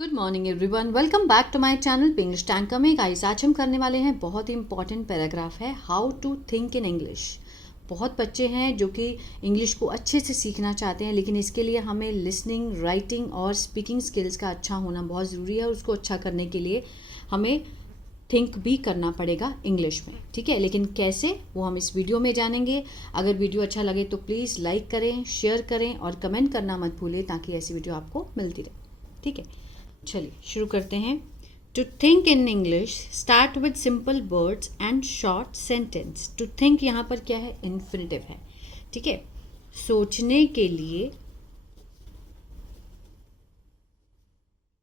Good morning everyone, welcome back to my channel English tanker में। Guys, आज हम करने वाले हैं बहुत ही इंपॉर्टेंट पैराग्राफ है, how to think in English. बहुत बच्चे हैं जो कि इंग्लिश को अच्छे से सीखना चाहते हैं, लेकिन इसके लिए हमें लिसनिंग, राइटिंग और स्पीकिंग स्किल्स का अच्छा होना बहुत ज़रूरी है। और उसको अच्छा करने के लिए हमें थिंक भी करना पड़ेगा इंग्लिश में, ठीक है। लेकिन कैसे, वो हम इस वीडियो में जानेंगे। अगर वीडियो अच्छा लगे तो प्लीज़ लाइक करें, शेयर करें और कमेंट करना मत भूलें, ताकि ऐसी वीडियो आपको मिलती रहे, ठीक है। चलिए शुरू करते हैं। To think in English start with simple words and short sentence. To think यहाँ पर क्या है, इन्फिनिटिव है, ठीक है। सोचने के लिए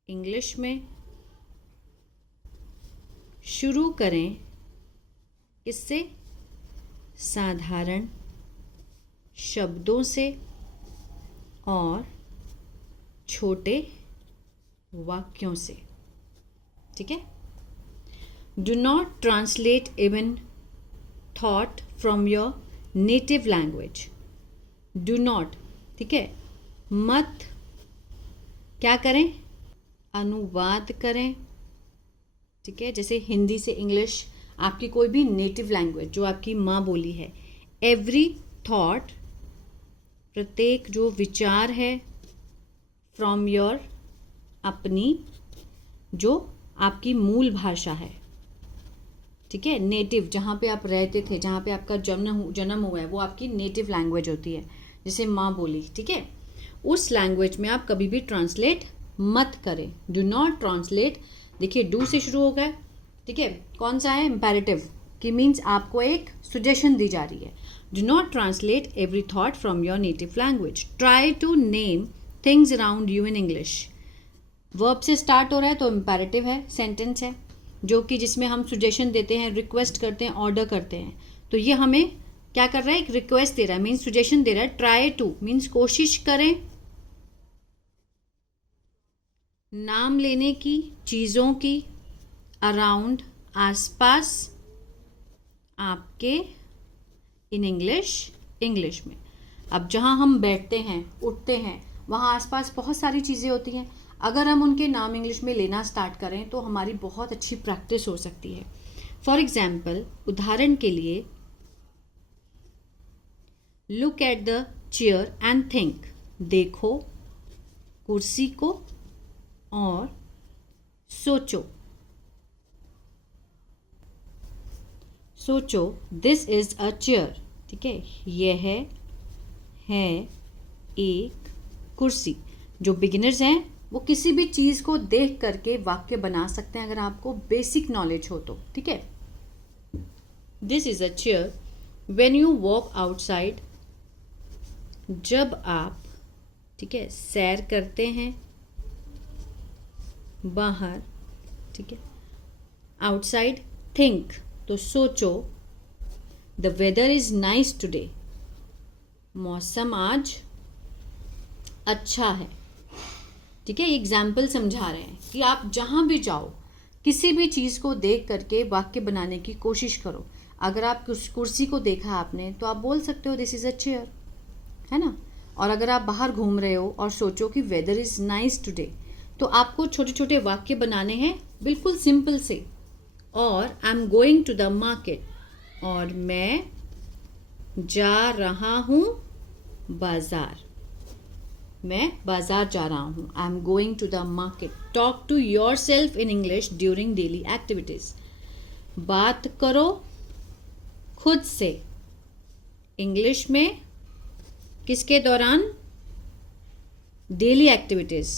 इंग्लिश में शुरू करें किससे, साधारण शब्दों से और छोटे वाक्यों से, ठीक है। Do not translate even thought from your native language. Do not, ठीक है, मत क्या करें, अनुवाद करें, ठीक है। जैसे हिंदी से इंग्लिश, आपकी कोई भी नेटिव लैंग्वेज जो आपकी माँ बोली है। एवरी थॉट, प्रत्येक जो विचार है, फ्रॉम योर, अपनी जो आपकी मूल भाषा है, ठीक है। नेटिव, जहाँ पे आप रहते थे, जहाँ पे आपका जन्म हुआ है, वो आपकी नेटिव लैंग्वेज होती है, जैसे माँ बोली, ठीक है। उस लैंग्वेज में आप कभी भी ट्रांसलेट मत करें। डू नॉट ट्रांसलेट, देखिए डू से शुरू हो गया, ठीक है। कौन सा है, इम्पेरेटिव, कि मीन्स आपको एक सुजेशन दी जा रही है। Do not translate every thought from your native language. Try to name things around you in English. Verb से स्टार्ट हो रहा है तो इम्पेरेटिव है, सेंटेंस है, जो कि जिसमें हम सुजेशन देते हैं, रिक्वेस्ट करते हैं, ऑर्डर करते हैं। तो ये हमें क्या कर रहा है, एक रिक्वेस्ट दे रहा है, मीन्स सुजेशन दे रहा है। ट्राई टू मीन्स कोशिश करें, नाम लेने की, चीज़ों की, अराउंड आसपास, आपके, इन इंग्लिश में। अब जहाँ हम बैठते हैं, उठते हैं, वहाँ आसपास बहुत सारी चीज़ें होती हैं। अगर हम उनके नाम इंग्लिश में लेना स्टार्ट करें तो हमारी बहुत अच्छी प्रैक्टिस हो सकती है। फॉर एग्जाम्पल, उदाहरण के लिए, look at the chair and think. देखो कुर्सी को और सोचो। सोचो, दिस इज अ चेयर, ठीक है, यह है एक कुर्सी। जो बिगिनर्स हैं वो किसी भी चीज़ को देख करके वाक्य बना सकते हैं, अगर आपको बेसिक नॉलेज हो तो, ठीक है। This is a chair when you walk outside. जब आप, ठीक है, सैर करते हैं बाहर, ठीक है। आउटसाइड, थिंक, तो सोचो, the weather is nice today. मौसम आज अच्छा है, ठीक है। एग्जाम्पल समझा रहे हैं कि आप जहाँ भी जाओ, किसी भी चीज़ को देख करके वाक्य बनाने की कोशिश करो। अगर आप कुर्सी को देखा आपने तो आप बोल सकते हो दिस इज़ अ चेयर, है ना। और अगर आप बाहर घूम रहे हो और सोचो कि वेदर इज़ नाइस टुडे, तो आपको छोटे छोटे वाक्य बनाने हैं, बिल्कुल सिंपल से। और I am going to the market, और मैं जा रहा हूँ बाज़ार। मैं बाजार जा रहा हूँ, I am going to the market. Talk to yourself in English during daily activities. बात करो खुद से इंग्लिश में, किसके दौरान, डेली एक्टिविटीज,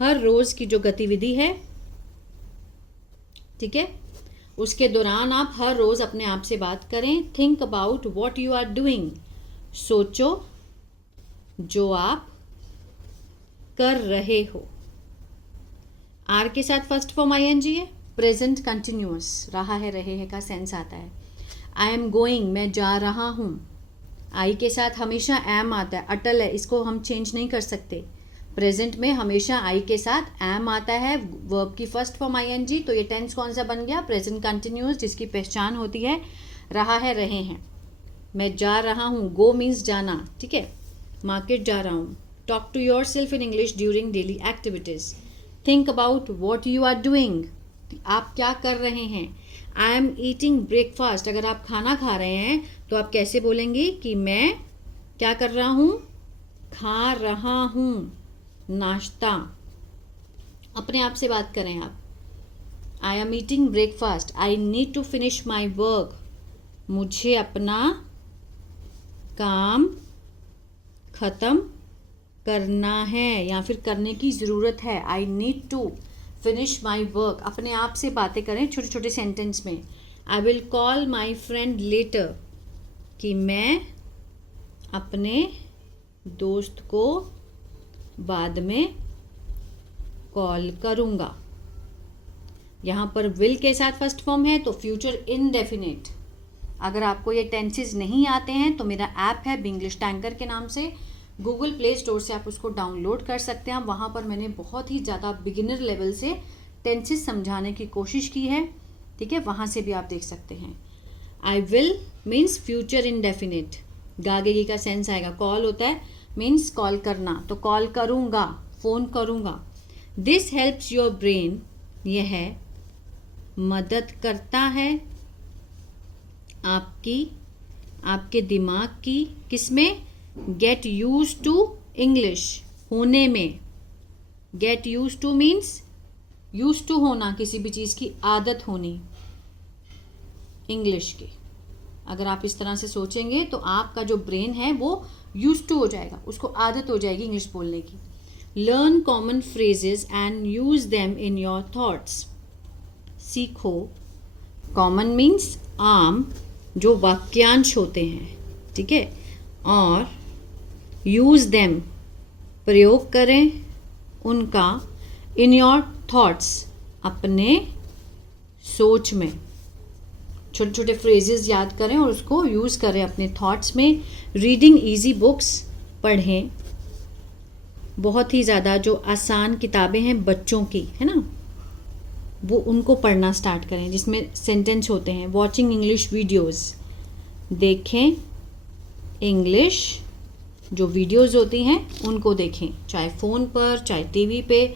हर रोज की जो गतिविधि है, ठीक है, उसके दौरान आप हर रोज अपने आप से बात करें। Think about what you are doing. सोचो जो आप कर रहे हो। आर के साथ फर्स्ट फॉर्म आईएनजी है, प्रेजेंट कंटिन्यूअस, रहा है, रहे हैं का सेंस आता है। आई एम गोइंग, मैं जा रहा हूँ। आई के साथ हमेशा एम आता है, अटल है, इसको हम चेंज नहीं कर सकते। प्रेजेंट में हमेशा आई के साथ एम आता है, वर्ब की फर्स्ट फॉर्म आईएनजी। तो ये टेंस कौन सा बन गया, प्रेजेंट कंटिन्यूअस, जिसकी पहचान होती है रहा है, रहे हैं। मैं जा रहा हूँ, गो मीन्स जाना, ठीक है। मार्केट जा रहा हूँ। Talk to yourself in English during daily activities. Think about what you are doing, आप क्या कर रहे हैं. आई एम ईटिंग ब्रेकफास्ट, अगर आप खाना खा रहे हैं तो आप कैसे बोलेंगे कि मैं क्या कर रहा हूँ, खा रहा हूँ नाश्ता. अपने आप से बात करें आप. I am eating breakfast, I need to finish my work, मुझे अपना काम ख़त्म करना है या फिर करने की ज़रूरत है. I need to finish my work. अपने आप से बातें करें छोटे छोटे सेंटेंस में. I will call my friend later, कि मैं अपने दोस्त को बाद में कॉल करूँगा. यहाँ पर विल के साथ फर्स्ट फॉर्म है तो फ्यूचर इनडेफिनिट. अगर आपको ये टेंसेस नहीं आते हैं तो मेरा ऐप है बिंग्लिश टैंकर के नाम से, गूगल प्ले स्टोर से आप उसको डाउनलोड कर सकते हैं. वहाँ पर मैंने बहुत ही ज़्यादा बिगिनर लेवल से टेंसेस समझाने की कोशिश की है. ठीक है, वहाँ से भी आप देख सकते हैं. I will means future indefinite, गागेगी का सेंस आएगा. कॉल होता है मीन्स कॉल करना, तो कॉल करूँगा, फ़ोन करूँगा. दिस हेल्प्स योर ब्रेन, यह मदद करता है आपके दिमाग की, किसमें, गेट यूज टू इंग्लिश, होने में. Get use to means use to होना, किसी भी चीज़ की आदत होनी इंग्लिश की. अगर आप इस तरह से सोचेंगे तो आपका जो ब्रेन है वो यूज टू हो जाएगा, उसको आदत हो जाएगी इंग्लिश बोलने की. Learn common phrases and use them in your thoughts, सीखो. कॉमन मीन्स आम, जो वाक्यांश होते हैं. ठीक है, और यूज देम प्रयोग करें उनका, इन योर थॉट्स अपने सोच में. छोटे छोटे फ्रेजेस याद करें और उसको यूज़ करें अपने थॉट्स में. रीडिंग इजी बुक्स, पढ़ें बहुत ही ज़्यादा जो आसान किताबें हैं बच्चों की, है ना, वो उनको पढ़ना स्टार्ट करें जिसमें सेंटेंस होते हैं. वॉचिंग इंग्लिश वीडियोस, देखें इंग्लिश जो वीडियोस होती हैं उनको देखें, चाहे फ़ोन पर चाहे टीवी पे,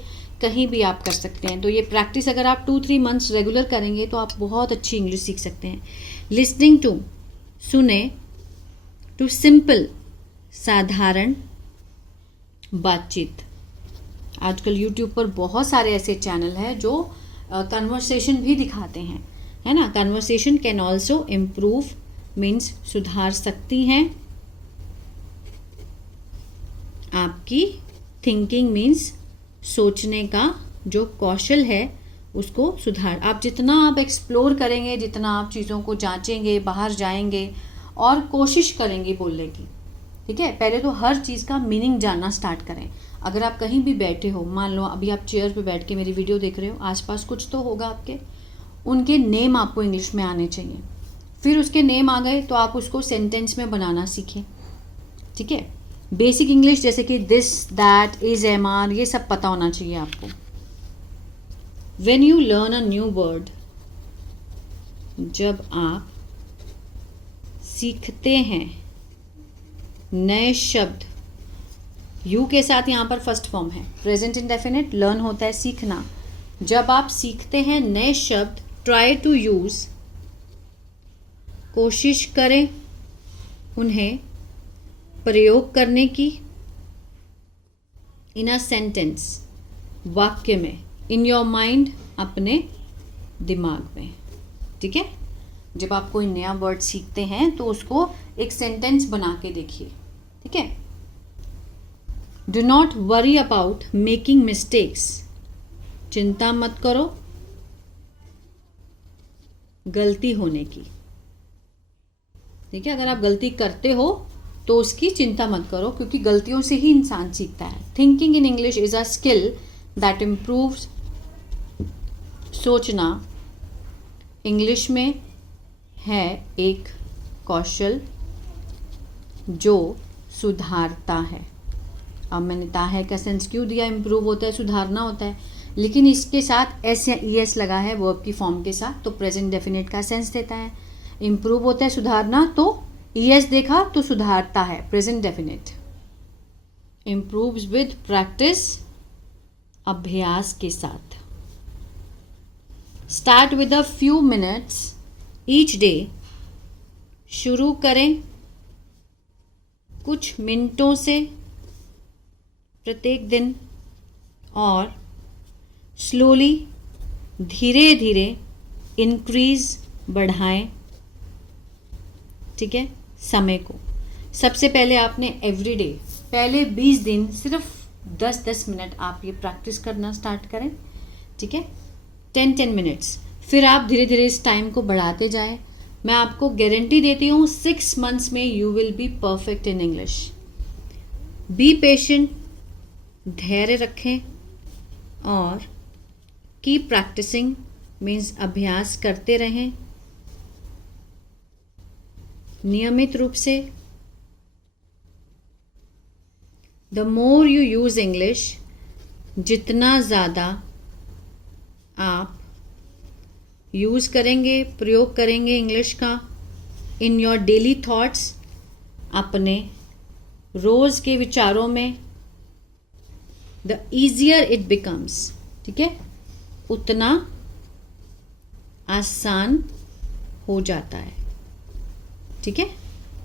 कहीं भी आप कर सकते हैं. तो ये प्रैक्टिस अगर आप 2-3 मंथ्स रेगुलर करेंगे तो आप बहुत अच्छी इंग्लिश सीख सकते हैं. लिसनिंग टू, सुने. टू सिंपल, साधारण बातचीत. आजकल यूट्यूब पर बहुत सारे ऐसे चैनल हैं जो कन्वर्सेशन भी दिखाते हैं, है ना. Conversation can also improve means सुधार सकती हैं आपकी थिंकिंग मीन्स सोचने का जो कौशल है उसको सुधार. आप जितना आप एक्सप्लोर करेंगे, जितना आप चीज़ों को जांचेंगे, बाहर जाएंगे और कोशिश करेंगे बोलने की. ठीक है, पहले तो हर चीज़ का मीनिंग जानना स्टार्ट करें. अगर आप कहीं भी बैठे हो, मान लो अभी आप चेयर पे बैठ के मेरी वीडियो देख रहे हो, आसपास कुछ तो होगा आपके, उनके नेम आपको इंग्लिश में आने चाहिए. फिर उसके नेम आ गए तो आप उसको सेंटेंस में बनाना सीखें. ठीक है, बेसिक इंग्लिश जैसे कि this, that, is, am, are, ये सब पता होना चाहिए आपको. When you learn a new word, जब आप सीखते हैं नए शब्द, यू के साथ यहाँ पर फर्स्ट फॉर्म है, प्रेजेंट इंडेफिनिट. लर्न होता है सीखना. जब आप सीखते हैं नए शब्द, ट्राई टू यूज, कोशिश करें उन्हें प्रयोग करने की, इन अ सेंटेंस, वाक्य में, इन योर माइंड, अपने दिमाग में. ठीक है, जब आप कोई नया वर्ड सीखते हैं तो उसको एक सेंटेंस बना के देखिए. ठीक है. Do not worry about making mistakes, चिंता मत करो गलती होने की. ठीक है, अगर आप गलती करते हो तो उसकी चिंता मत करो, क्योंकि गलतियों से ही इंसान सीखता है. Thinking in English is a skill that improves, सोचना इंग्लिश में है एक कौशल जो सुधारता है. अब मैंने ता है का सेंस क्यों दिया, इम्प्रूव होता है, सुधारना होता है, लेकिन इसके साथ एस या ई एस लगा है वर्ब की फॉर्म के साथ, तो प्रेजेंट डेफिनेट का सेंस देता है. इम्प्रूव होता है सुधारना, तो ई एस देखा तो सुधारता है, present definite. Improves with practice, अभ्यास के साथ। Start with a few minutes each day. शुरू करें कुछ मिनटों से प्रत्येक दिन, और स्लोली, धीरे धीरे इंक्रीज, बढ़ाएं, ठीक है, समय को। सबसे पहले आपने एवरीडे, पहले 20 दिन सिर्फ 10-10 मिनट आप ये प्रैक्टिस करना स्टार्ट करें, ठीक है, 10-10 मिनट्स। फिर आप धीरे धीरे इस टाइम को बढ़ाते जाएं। मैं आपको गारंटी देती हूँ 6 मंथ्स में you will be perfect in English. Be patient, धैर्य रखें, और कीप प्रैक्टिसिंग मीन्स अभ्यास करते रहें नियमित रूप से। The more you use English, जितना ज़्यादा आप यूज़ करेंगे, प्रयोग करेंगे इंग्लिश का इन योर डेली थॉट्स, अपने रोज़ के विचारों में, द ईजियर इट बिकम्स, ठीक है, उतना आसान हो जाता है, ठीक है।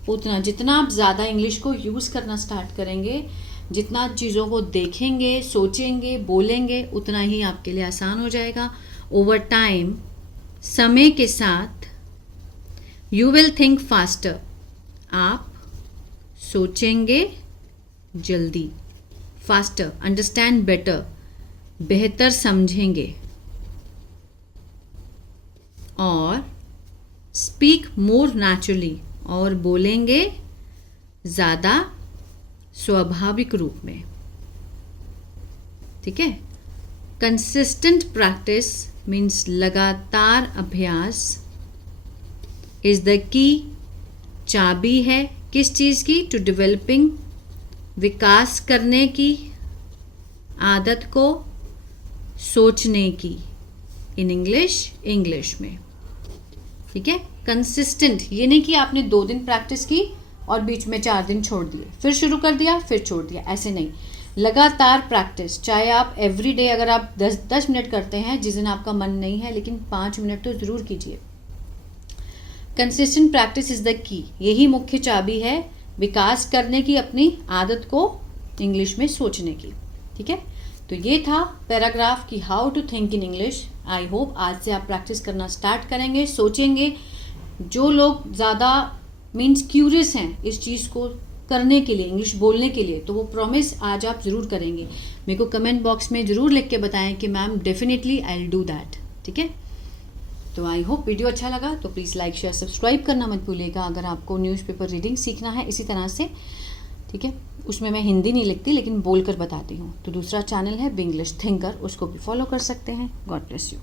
उतना, जितना आप ज़्यादा इंग्लिश को यूज़ करना स्टार्ट करेंगे, जितना चीज़ों को देखेंगे, सोचेंगे, बोलेंगे, उतना ही आपके लिए आसान हो जाएगा। ओवर टाइम, समय के साथ, यू विल थिंक फास्टर, आप सोचेंगे जल्दी, फास्टर, अंडरस्टैंड बेटर, बेहतर समझेंगे, और स्पीक मोर नेचुरली, और बोलेंगे ज़्यादा स्वाभाविक रूप में, ठीक है। कंसिस्टेंट प्रैक्टिस मीन्स लगातार अभ्यास इज़ द की, चाबी है किस चीज़ की? टू डेवलपिंग, विकास करने की, आदत को सोचने की, इन इंग्लिश में, ठीक है। कंसिस्टेंट, ये नहीं कि आपने 2 दिन प्रैक्टिस की और बीच में 4 दिन छोड़ दिए, फिर शुरू कर दिया, फिर छोड़ दिया, ऐसे नहीं। लगातार प्रैक्टिस, चाहे आप एवरी डे अगर आप 10 मिनट करते हैं, जिस दिन आपका मन नहीं है, लेकिन 5 मिनट तो ज़रूर कीजिए। Consistent practice is the key, यही मुख्य चाबी है विकास करने की, अपनी आदत को इंग्लिश में सोचने की, ठीक है। तो ये था पैराग्राफ की how to think in English. I hope आज से आप प्रैक्टिस करना स्टार्ट करेंगे, सोचेंगे। जो लोग ज़्यादा मीन्स क्यूरियस हैं इस चीज़ को करने के लिए, इंग्लिश बोलने के लिए, तो वो प्रॉमिस आज आप ज़रूर करेंगे। मेरे को कमेंट बॉक्स में ज़रूर लिख के बताएं कि ma'am definitely I will do that, ठीक है। तो आई होप वीडियो अच्छा लगा तो प्लीज़ लाइक, शेयर, सब्सक्राइब करना मत भूलिएगा। अगर आपको न्यूज़पेपर रीडिंग सीखना है इसी तरह से, ठीक है, उसमें मैं हिंदी नहीं लिखती लेकिन बोलकर बताती हूँ, तो दूसरा चैनल है बिंग्लिश थिंकर, उसको भी फॉलो कर सकते हैं। God bless you.